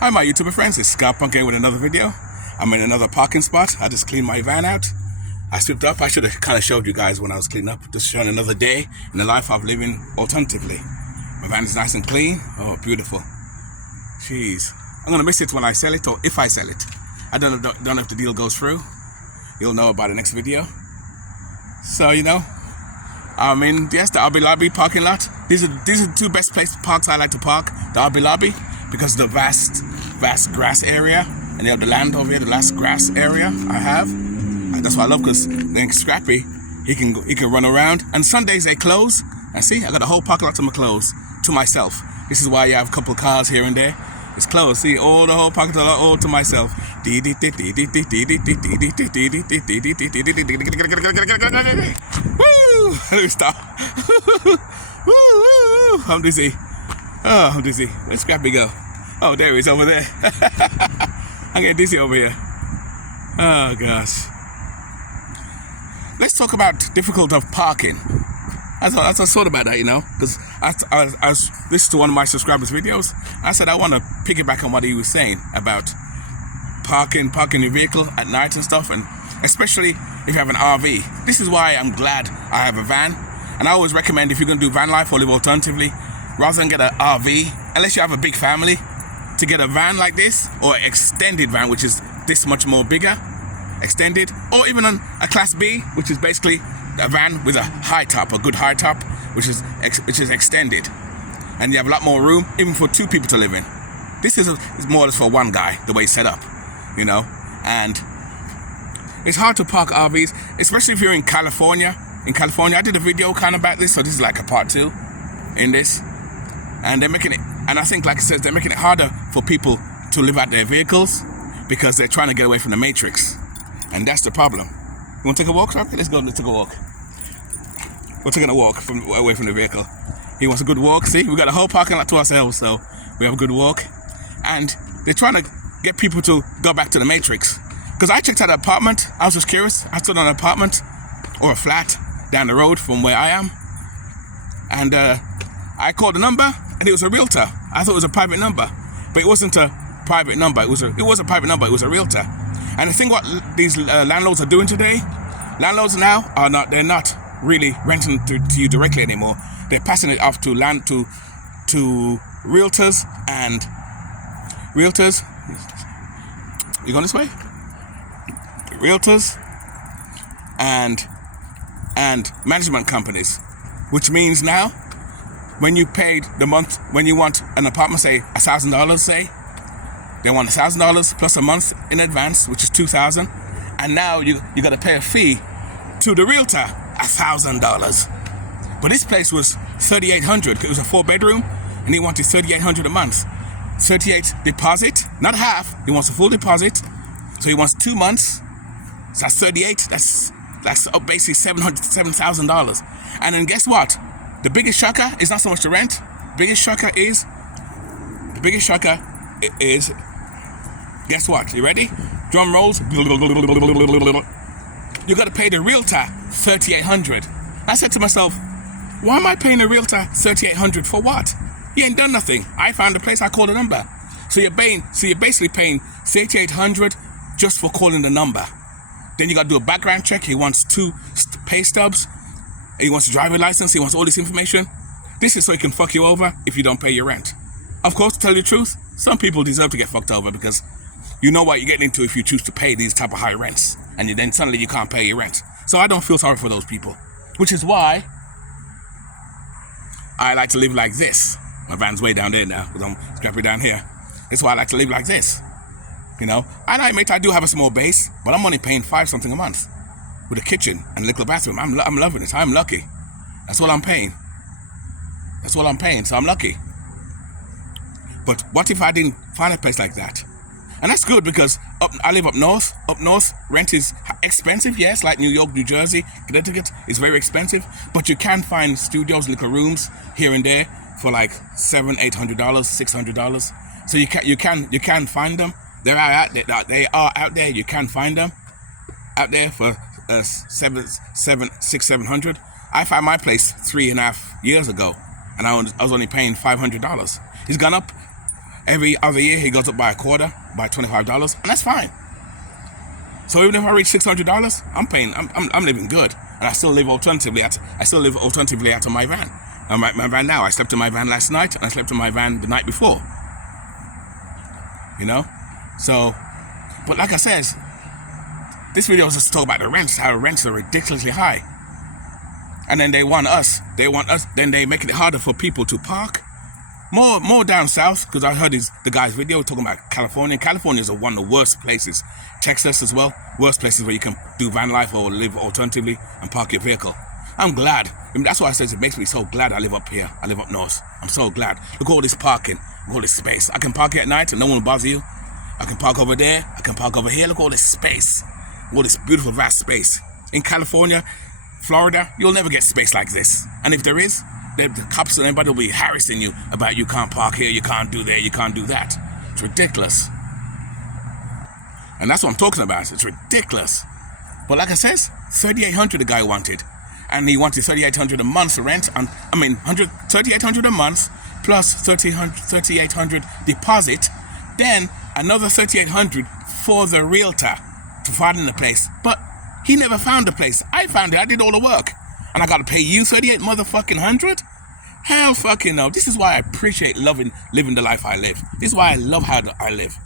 Hi my YouTuber friends, it's Scott Punk here with another video. I'm in another parking spot. I just cleaned my van out. I swept up. I should have kind of showed you guys when I was cleaning up. Just showing another day in the life of living alternatively. My van is nice and clean. Oh, beautiful. Jeez. I'm going to miss it when I sell it, or if I sell it. I don't know if the deal goes through. You'll know about the next video. So, you know, I'm in, yes, the Hobby Lobby parking lot. These are the two best parks I like to park. The Hobby Lobby, because of the vast grass area, and you have the land over here, the last grass area I have. And that's what I love, because then Scrappy, he can run around. And Sundays they close. And see, I got the whole parking lot to my close to myself. This is why you have a couple of cars here and there. It's closed. See, all the whole parking lot all to myself. Woo! Let me stop. Woo! I'm dizzy. Oh, I'm dizzy. Where's Scrappy go? Oh, there he is over there. I'm getting dizzy over here. Oh, gosh. Let's talk about difficulty of parking. I thought about that, you know, because I listened to one of my subscribers' videos. I said I want to piggyback on what he was saying about parking your vehicle at night and stuff, and especially if you have an RV. This is why I'm glad I have a van, and I always recommend if you're going to do van life or live alternatively, rather than get an RV, unless you have a big family, to get a van like this, or extended van, which is this much more bigger, extended, or even a Class B, which is basically a van with a high top, a good high top, which is extended, and you have a lot more room, even for two people to live in. This is more or less for one guy, the way it's set up, you know. And it's hard to park RVs, especially if you're in California. In California, I did a video kind of about this, so this is like a part 2 in this. And they're making it, and I think, like I said, they're making it harder for people to live out their vehicles because they're trying to get away from the matrix. And that's the problem. You want to take a walk, Scrappy? Let's go, let's take a walk. We're taking a walk away from the vehicle. He wants a good walk. See, we got a whole parking lot to ourselves, so we have a good walk. And they're trying to get people to go back to the matrix. Because I checked out an apartment. I was just curious. I stood on an apartment or a flat down the road from where I am. And I called the number, and it was a realtor. I thought it was a private number, but it wasn't a private number. It was a private number. It was a realtor. And the thing what these landlords are doing today, landlords now are not. They're not really renting to you directly anymore. They're passing it off to realtors and realtors. You going this way? Realtors and management companies, which means now when you paid the month, when you want an apartment, say $1,000, say they want $1,000 plus a month in advance, which is $2,000, and now you got to pay a fee to the realtor, $1,000. But this place was $3,800. It was a 4-bedroom, and he wanted $3,800 a month. 38 deposit, not half. He wants a full deposit, so he wants 2 months. So that's 38. That's basically $7,000. And then guess what? The biggest shocker is not so much the rent. The biggest shocker is. Guess what? You ready? Drum rolls. You got to pay the realtor $3,800. I said to myself, why am I paying the realtor $3,800 for what? He ain't done nothing. I found a place, I called a number. So you're basically paying $3,800 just for calling the number. Then you got to do a background check. He wants 2 pay stubs. He wants a driver's license. He wants all this information. This is so he can fuck you over if you don't pay your rent. Of course, to tell you the truth, some people deserve to get fucked over because you know what you're getting into if you choose to pay these type of high rents, and then suddenly you can't pay your rent. So I don't feel sorry for those people, which is why I like to live like this. My van's way down there now because I'm Scrappy down here. That's why I like to live like this, you know. And I admit I do have a small base, but I'm only paying $5 something a month with a kitchen and a little bathroom. I'm loving it. I'm lucky. That's all I'm paying. So I'm lucky. But what if I didn't find a place like that? And that's good because I live up north. Up north, rent is expensive, yes, like New York, New Jersey, Connecticut. It's very expensive, but you can find studios, little rooms here and there for like $700, $800, $600. So you can find them. They are out there. You can find them out there for $700. I found my place 3.5 years ago, and I was only paying $500. It's gone up Every other year he goes up by a quarter, by $25, and that's fine. So even if I reach $600, I'm living good, and I still live alternatively out of my van. My van now. I slept in my van last night, and I slept in my van the night before. You know, so, but like I said, this video is just to talk about the rents, how rents are ridiculously high, and then they want us. Then they make it harder for people to park. More down south, because I heard the guy's video talking about California. California is one of the worst places. Texas as well, worst places where you can do van life or live alternatively and park your vehicle. I'm glad. I mean, that's why I says it makes me so glad I live up here. I live up north. I'm so glad. Look at all this parking, all this space. I can park here at night and no one will bother you. I can park over there. I can park over here. Look at all this space, all this beautiful vast space. In California, Florida, you'll never get space like this. And if there is, the cops and everybody will be harassing you about you can't park here, you can't do there, you can't do that. It's ridiculous. And that's what I'm talking about. It's ridiculous. But like I says, $3,800 the guy wanted. And he wanted $3,800 a month rent. And I mean, $3,800 a month plus $3,800 deposit. Then another $3,800 for the realtor to find the place. But he never found the place. I found it. I did all the work. And I got to pay you $3,800? Hell fucking no. This is why I appreciate living the life I live. This is why I love how I live.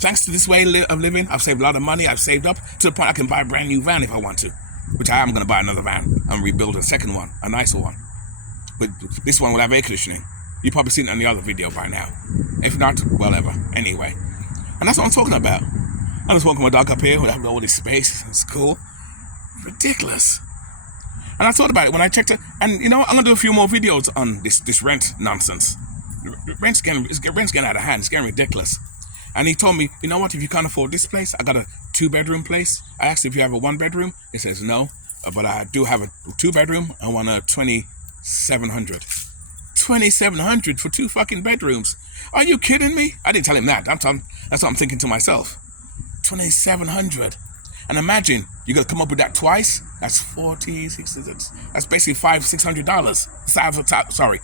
Thanks to this way of living, I've saved a lot of money. I've saved up to the point I can buy a brand new van if I want to. Which I am going to buy another van and rebuild a second one, a nicer one. But this one will have air conditioning. You've probably seen it in the other video by now. If not, whatever. Anyway. And that's what I'm talking about. I'm just walking my dog up here. We have all this space. It's cool. Ridiculous. And I thought about it when I checked it. And you know what? I'm going to do a few more videos on this rent nonsense. Rent's getting out of hand. It's getting ridiculous. And he told me, you know what, if you can't afford this place, I got a 2-bedroom place. I asked if you have a 1-bedroom. He says no, but I do have a 2-bedroom. I want a $2,700. $2,700 for 2 fucking bedrooms. Are you kidding me? I didn't tell him that. That's what I'm thinking to myself. $2,700. And imagine, you got to come up with that twice. That's that's basically $500-600. Sorry,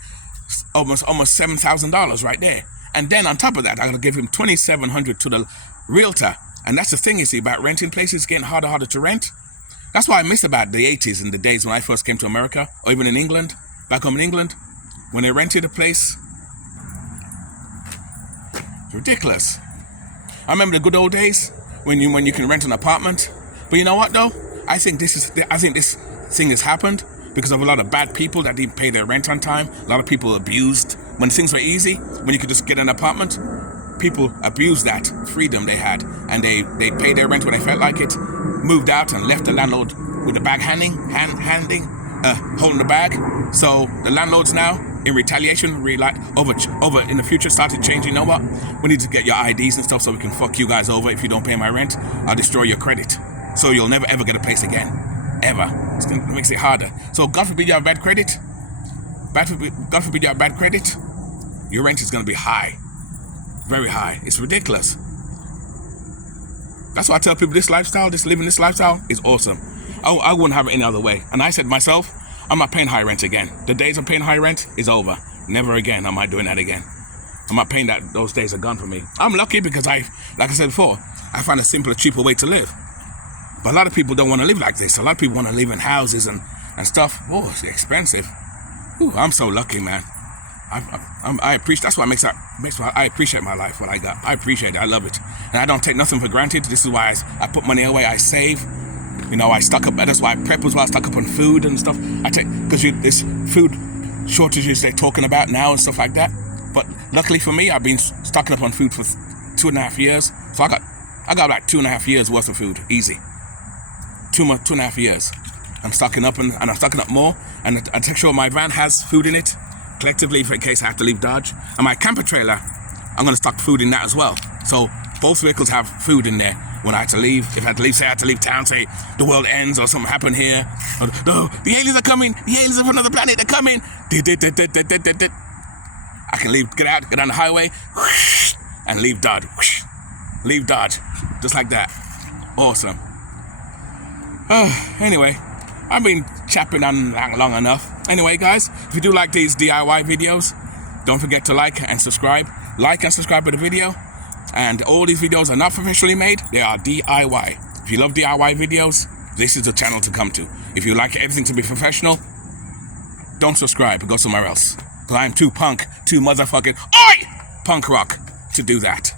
almost $7,000 right there. And then on top of that, I got to give him $2,700 to the realtor. And that's the thing, you see, about renting places. It's getting harder to rent. That's why I miss about the 80s and the days when I first came to America, or even in England, back home in England, when they rented a place. It's ridiculous. I remember the good old days when you can rent an apartment. But you know what though? I think this thing has happened because of a lot of bad people that didn't pay their rent on time. A lot of people abused. When things were easy, when you could just get an apartment, people abused that freedom they had. And they paid their rent when they felt like it, moved out and left the landlord with the bag holding the bag. So the landlords now, in retaliation, over in the future started changing. You know what? We need to get your IDs and stuff so we can fuck you guys over. If you don't pay my rent, I'll destroy your credit. So you'll never ever get a place again. Ever. It makes it harder. So God forbid you have bad credit. God forbid you have bad credit. Your rent is going to be high. Very high. It's ridiculous. That's why I tell people living this lifestyle is awesome. I wouldn't have it any other way. And I said myself, I'm not paying high rent again. The days of paying high rent is over. Never again am I doing that again. I'm not paying that. Those days are gone for me. I'm lucky because like I said before, I find a simpler, cheaper way to live. But a lot of people don't want to live like this. A lot of people want to live in houses and stuff. Oh, it's expensive. Ooh, I'm so lucky, man. I appreciate. That's what I appreciate my life. What I got, I appreciate it. I love it, and I don't take nothing for granted. This is why I put money away. I save. You know, I stock up. That's why I prep as well. I stock up on food and stuff. I take because this food shortages they're talking about now and stuff like that. But luckily for me, I've been stocking up on food for 2.5 years. So I got like 2.5 years worth of food, easy. 2.5 years. I'm stocking up and I'm stocking up more. And I make sure my van has food in it, collectively, in case I have to leave Dodge. And my camper trailer, I'm going to stock food in that as well. So both vehicles have food in there when I had to leave. If I had to leave, say I had to leave town, say the world ends or something happened here. Or, no, the aliens are coming. The aliens are from another planet. They're coming. I can leave, get on the highway, and leave Dodge. Leave Dodge. Just like that. Awesome. Anyway, I've been chapping on long enough. Anyway, guys, if you do like these DIY videos, Don't forget to like and subscribe. Like and subscribe to the video. And all these videos are not professionally made. They are DIY. If you love DIY videos, this is the channel to come to. If you like everything to be professional, don't subscribe and go somewhere else. Because I'm too motherfucking punk rock to do that.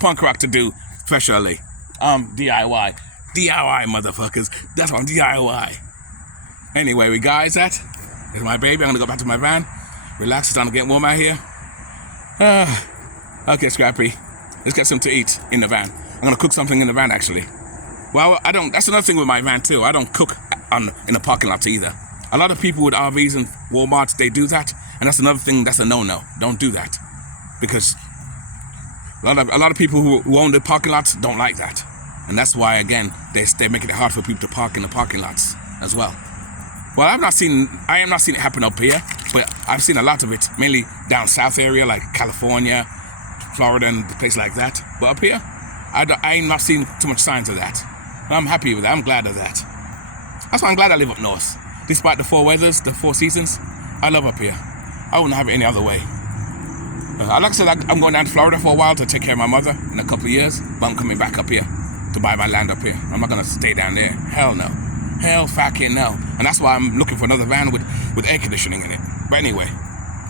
Punk rock to do professionally. DIY. DIY, motherfuckers. That's what I'm DIY. Anyway, we guys, that is my baby. I'm gonna go back to my van. Relax, it's time to get warm out here. Okay, Scrappy. Let's get something to eat in the van. I'm gonna cook something in the van, actually. Well, that's another thing with my van too. I don't cook in the parking lot either. A lot of people with RVs and Walmarts, they do that, and that's another thing. That's a no-no. Don't do that, because a lot of people who own the parking lots don't like that, and that's why again they're making it hard for people to park in the parking lots as well. Well, I am not seeing it happen up here, but I've seen a lot of it, mainly down south area like California, Florida, and places like that. But up here, I am not seeing too much signs of that. And I'm happy with that. I'm glad of that. That's why I'm glad I live up north. Despite the 4 weathers, the 4 seasons, I love up here. I wouldn't have it any other way. Like I said, I'm going down to Florida for a while to take care of my mother in a couple of years, but I'm coming back up here to buy my land up here. I'm not going to stay down there. Hell no. Hell fucking no. And that's why I'm looking for another van with air conditioning in it. But anyway,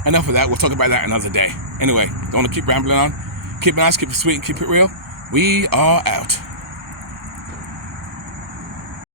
enough of that. We'll talk about that another day. Anyway, don't want to keep rambling on. Keep it nice, keep it sweet, keep it real. We are out.